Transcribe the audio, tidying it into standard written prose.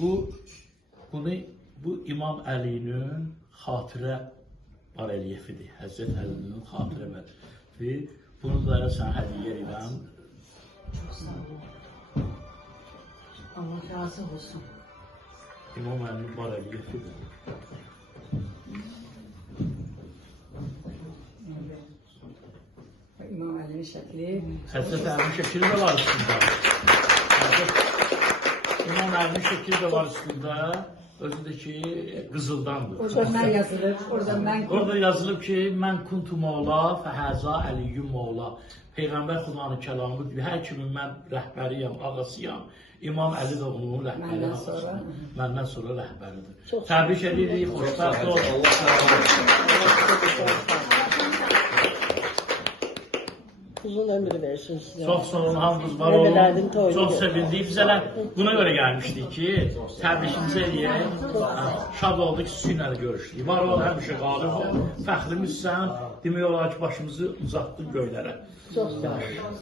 Bu İmam Əlinin xatirə barelyefidir. Həzrət Əlinin xatirə barelyefidir. Bunu da sən hədiyyə edirəm. Çok sağ ol. Allah razı olsun. İmam Əlinin barelyefidir. İmam Ali'nin şekli. Həzrət Əlinin şəkili də var üstündə. İmam Əlinin şəkili də var üstündə. Özü də ki, qızıldandır. Oradan yazılır. Orada yazılıb ki, mən kuntu Mola, fəhəza əliyyü Mola. Peyğəmbər Xudanın kəlamı deyir, hər kimin mən rəhbəriyəm, ağasıyam. İmam Əli də onun rəhbəri, məndən sonra rəhbəridir. Təbrik edirik, xoşbəxt ol. Uzun ömür versin size. Çox sağ olun, hamınız var olun. Çox sevindik. Biz elə buna görə gəlmişdik ki, təbrikimizi eləyək. Şad olduq, sizinlə görüşdük. Var ol, həmişə qalib ol. Fəxrimizsən, demək olar ki, başımızı uzatdın göylərə. Çok sağ olun.